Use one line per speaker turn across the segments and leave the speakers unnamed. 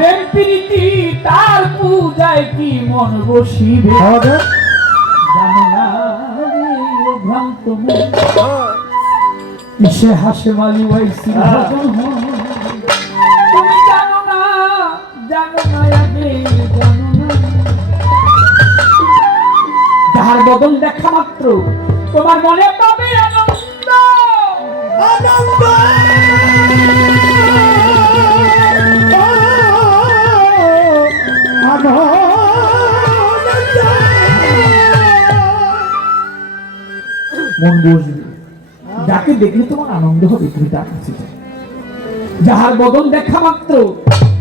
প্রেম প্রীতি তার পূজায় কি মন বসিবে?
হবে।
জানো না ভ্রান্ত মন। হাসে মালি ভজন তুমি জানো না জানো না আগে জানো না। যাহার বদল দেখা মাত্র তোমার মনে পাবে আনন্দ।
আনন্দ!
মন বসবে যাকে দেখলে তোমার আনন্দ হবে তুমি তার কাছে যাহার বদল দেখা মাত্র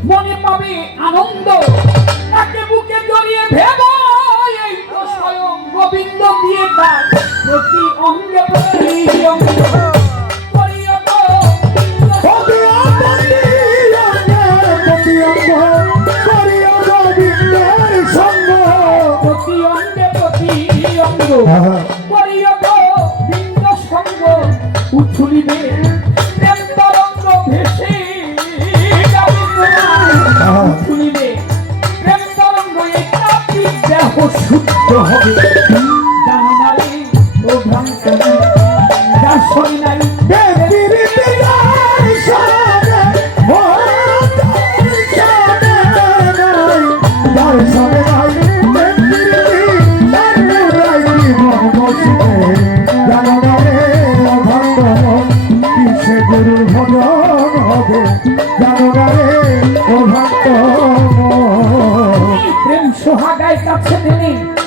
মনে পাবে আনন্দ। তাকে বুকে জড়িয়ে ভেব এই তো স্বয়ং গোবিন্দ দিয়ে তার প্রতি অঙ্গে প্রতি অঙ্গ করিয়া উথুলিবে প্রেম ভেসে যাবে তোমার উথুলিবে প্রেম তরঙ্গ এই তাপিক দেহ শুদ্ধ হবে। জানো না ও ভ্রান্ত যার সোহাগায় কাছে নেই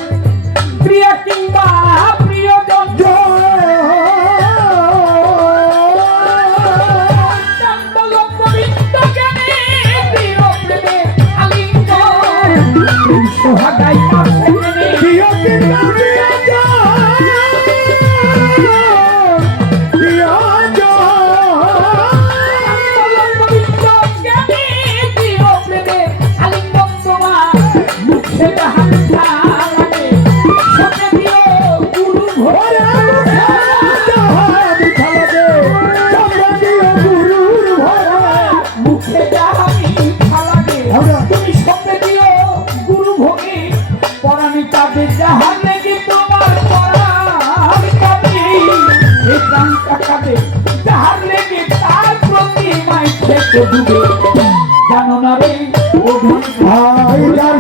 জানো না রে ও ভক্ত
গুরুর ভজন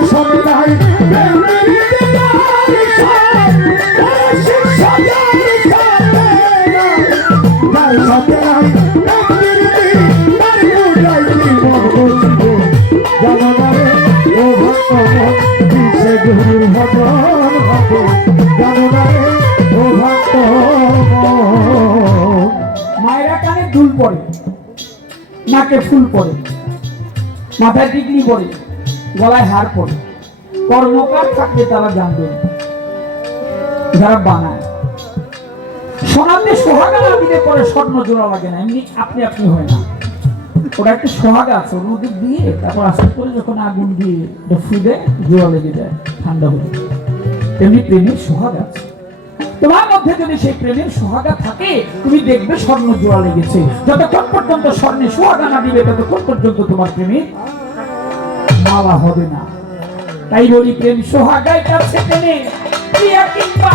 হবে
মায়েরা কানে দুল পড়ে নাকে ফুল পড়ে মাথায় টিকলি পড়ে গলায় হার পড়ে কর্মকার থাকলে তারা জানবে যারা বানায়। সোনাতে সোহাগা না দিলে পরে স্বর্ণ জোড়া লাগে না। এমনি আপনি আপনি হয় না ওটা একটা সোহাগা আছে, ওর দিয়ে তারপর আস্তে করে যখন আগুন দিয়ে ওটা ফুদে জোড়া লেগে যায়, ঠান্ডা হয়ে। তেমনি প্রেমের সোহাগ আছে। তোমার মধ্যে যদি সেই প্রেমের সোহাগা থাকে, তুমি দেখবে স্বর্ণ জোড়া লেগেছে। যতক্ষণ পর্যন্ত স্বর্ণে সোহাগা না দিবে, ততক্ষণ পর্যন্ত তোমার প্রেমে মালা হবে না। তাই বলি, প্রেম সোহাগায় কাছে টেনে, প্রিয়া কিংবা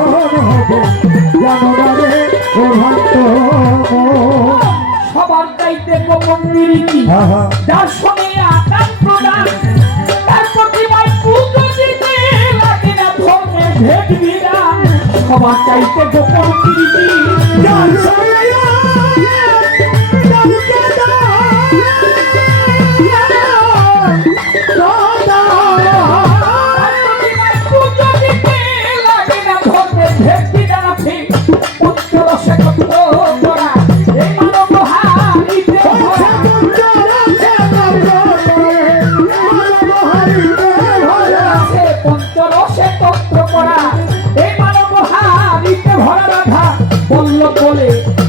আহা।
যার সঙ্গে আদান প্রদান। তার প্রতিমায় পুজো দিতে লাগে না ধর্মের ভেদ বিরাম সবার চাইতে গোপন প্রীতি
যার সঙ্গে
বলল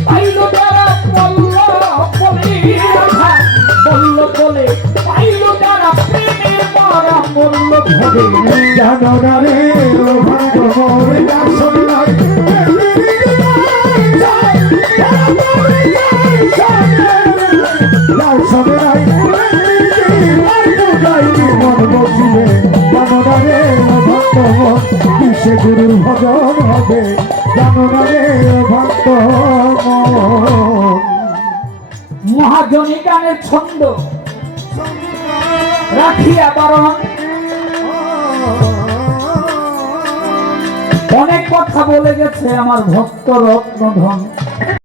পাইল যারা বলল বলে রাধা বলল পাইল যারা প্রেমের মরা মূল্য ভোগে
জানো না রে ভাগ্য মোর যার সঙ্গে যার সঙ্গে মন বসিবে জানো না রে ভক্ত কিসে গুরুর ভজন।
ছন্দ রাখিয়া বারণ। অনেক কথা বলে গেছে আমার ভক্ত রত্নধন।